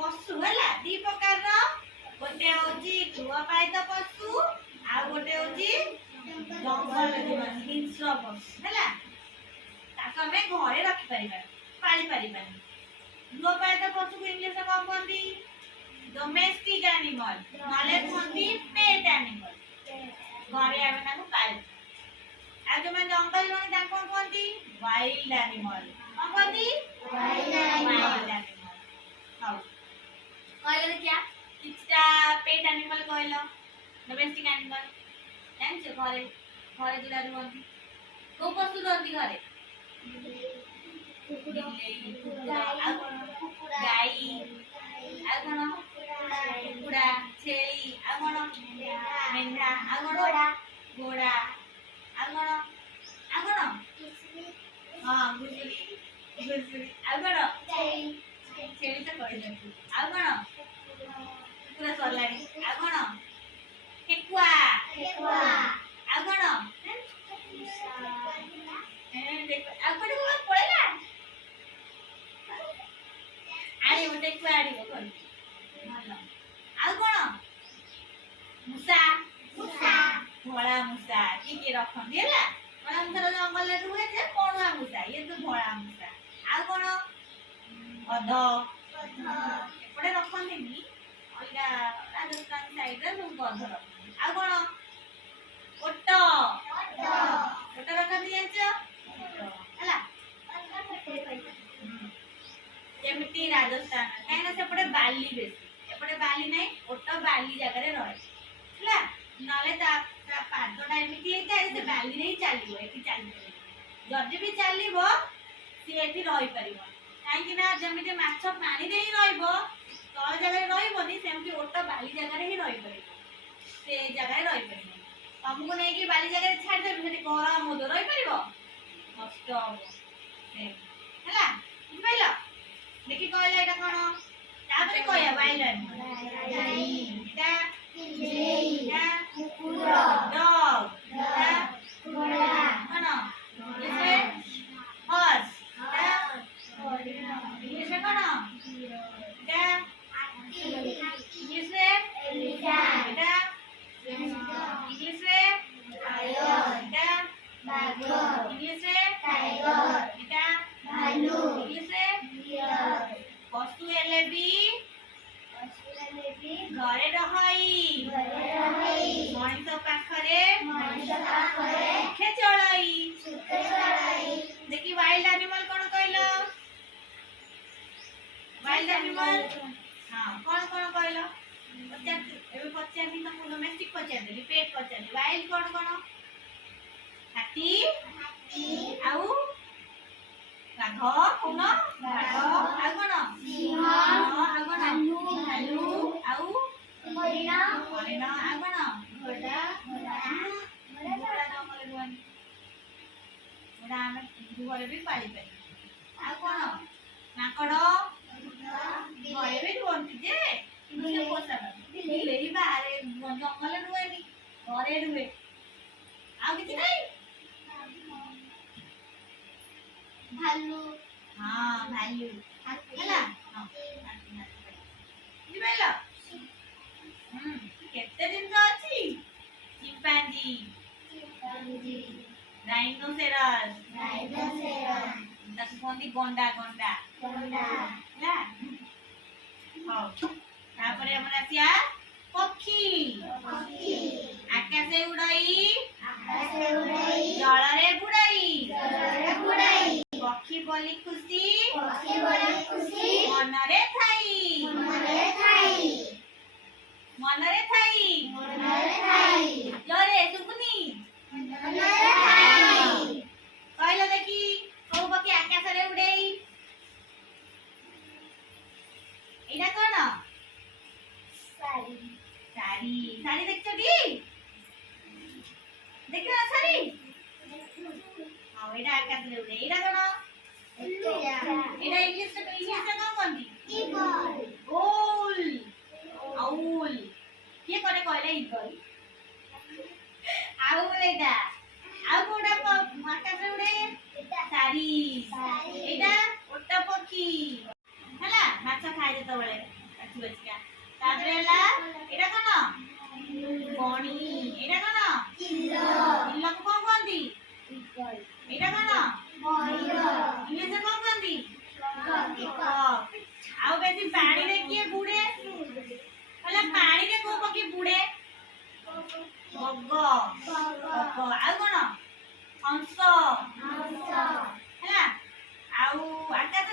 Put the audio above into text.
ପଶୁ ହେଲା ଦି ପ୍ରକାରର ଗୋଟେ ହଉଛି ଗୃହପାଳିତ ପଶୁ ଆଉ ଗୋଟେ ହଉଛି ଜଙ୍ଗଲରେ ରୁହନ୍ତି ହିଂସ୍ର ପଶୁ ହେଲା ତାକୁ ଆମେ ଘରେ ରଖିପାରିବା ପାଳି ପାରିବାନି ଗୃହପାଳିତ ପଶୁକୁ ଇଂଲିଶରେ କଣ କୁହନ୍ତି ଡୋମେଷ୍ଟିକ ଆନିମଲ ନହେଲେ କୁହନ୍ତି ପେଟ୍ ଆନିମଲ ଘରେ ଆମେ ତାକୁ ପାଳି ଆଉ ଯୋଉମାନେ ଜଙ୍ଗଲରେ ରୁହନ୍ତି ତାଙ୍କୁ କଣ କୁହନ୍ତି ୱାଇଲ୍ଡ ଆନିମଲ କଣ କୁହନ୍ତି ୱାଇଲ୍ଡ ଆନିମଲ ହଉ କହିଲ ଦେଖିଆ किछटा पेट एनिमल कहलो डोमेस्टिक एनिमल जानछ घरे घरे जुड़ा रुहंती को पशु रुहंती घरे गाई आ कोन कुकुड़ा छेली आ कोन मेंढा आ कोन घोड़ा आ कोन हां घुसुरी आ कोन छेली तो कहले आ कोन पूरा सरलानी आ कोन ठेकुआ आ कोन देखो आ कोन पळेला आड़ी ओटे ठेकुआ आड़ी कोन ଭଲ आ कोन मुसा भोळा मुसा की रखन हैला भोळा मुसा जंगल रे रुहे जे कोणा मुसा ये तो भोळा मुसा आ कोन अध एपटे रखन नी अलगा राजस्थान साइड रे सब गध रखन आ कोन ओट रखन दियछ हैला जेमिति राजस्थान काइना सेपटे बाली बेसी एपटे बाली नै ओट बाली जगह रे रहे हैला नाले ता पादटा एमिति हेता से बाली नै चलिबो एति चली जदि भी चलिबो से एति रहि परिबो काहे कि ना जेमिति माछ पानी रे ही रहइबो तळ जगह रे रहइबोनी सेमति ओट बाली जगह रे ही रहि परिबो से जगह रे रहि परिबो हमको नै कि बाली जगह रे छाड़ देबो सेति कोरा मोद रहि परिबो कष्ट हो से हैला बुझिपाइलो देखि कहला एटा कोन तापरे कहया वाइल्ड एनिमल एटा बिल्ली कुकुर डॉग घोड़ा कोन इसे हॉर्स इसे कोन एटा इसे एलिफेंट एटा इसे लायन एटा बाघ इसे टाइगर एटा भालू इसे डियर पशु एले भी घरे रहई मଣିଷ पाखरे सुखे चढ़ई देखी वाइल्ड एनिमल कोन कहलो वाइल्ड एनिमल हां कोन कोन कहलो पचार दिन तो डोमेस्टिक पचार देली पेट पचार वाइल्ड कोन कोन हाथी आउ बाघ कोन बाघ आ कोन सिंह आ कोन भालू आउ हरिण आ कोन घोड़ा जंगल रुहन घोड़ा आमे घरे भी पाली पारी आ कोन माकड़ घरे भी रुहंती जे किने पोसा बिले ही बाहर जंगल रुहेनी घरे रुहे आ किछि नै भालू हां भालू हैला हां बुझिपाइलो केते दिन तो अछि चिंपांजी राइनोसेरस ताकि कोंदी गोंडा हैला हां तापरे हमर आसिया पक्षी आकाशे उड़ई जल रे बुड़ई पक्षी बोली खुशी मनरे थाई जरे सुकुनी कहला देखी को पक्षी आकाश रे उड़ई एटा कोन साड़ी देखछो की देखो साड़ी हां एटा आकाश रे उड़े एटा कोन एटा इंग्लिश से कोन कोनती आउल के करे कहले इगल आउल एटा आउ कोडा आकाश रे उड़े साड़ी एटा ओटा पक्षी हला माछ खाइ जेतो बेले ବସି ବସିକା ତାପରେ ହେଲା ଏଇଟା କଣ ବଣି ଏଇଟା କଣ ଚିଲକୁ କଣ କୁହନ୍ତି ଏଇଟା କଣ ଇଂଲିଶରେ କଣ କୁହନ୍ତି ଆଉ ବେଶୀ ପାଣିରେ କିଏ ବୁଡେ ହେଲା ପାଣିରେ କୋଉ ପକ୍ଷୀ ବୁଡେ ବଗ ଆଉ କଣ ହଂସ ହେଲା ଆଉ ଆକାଶ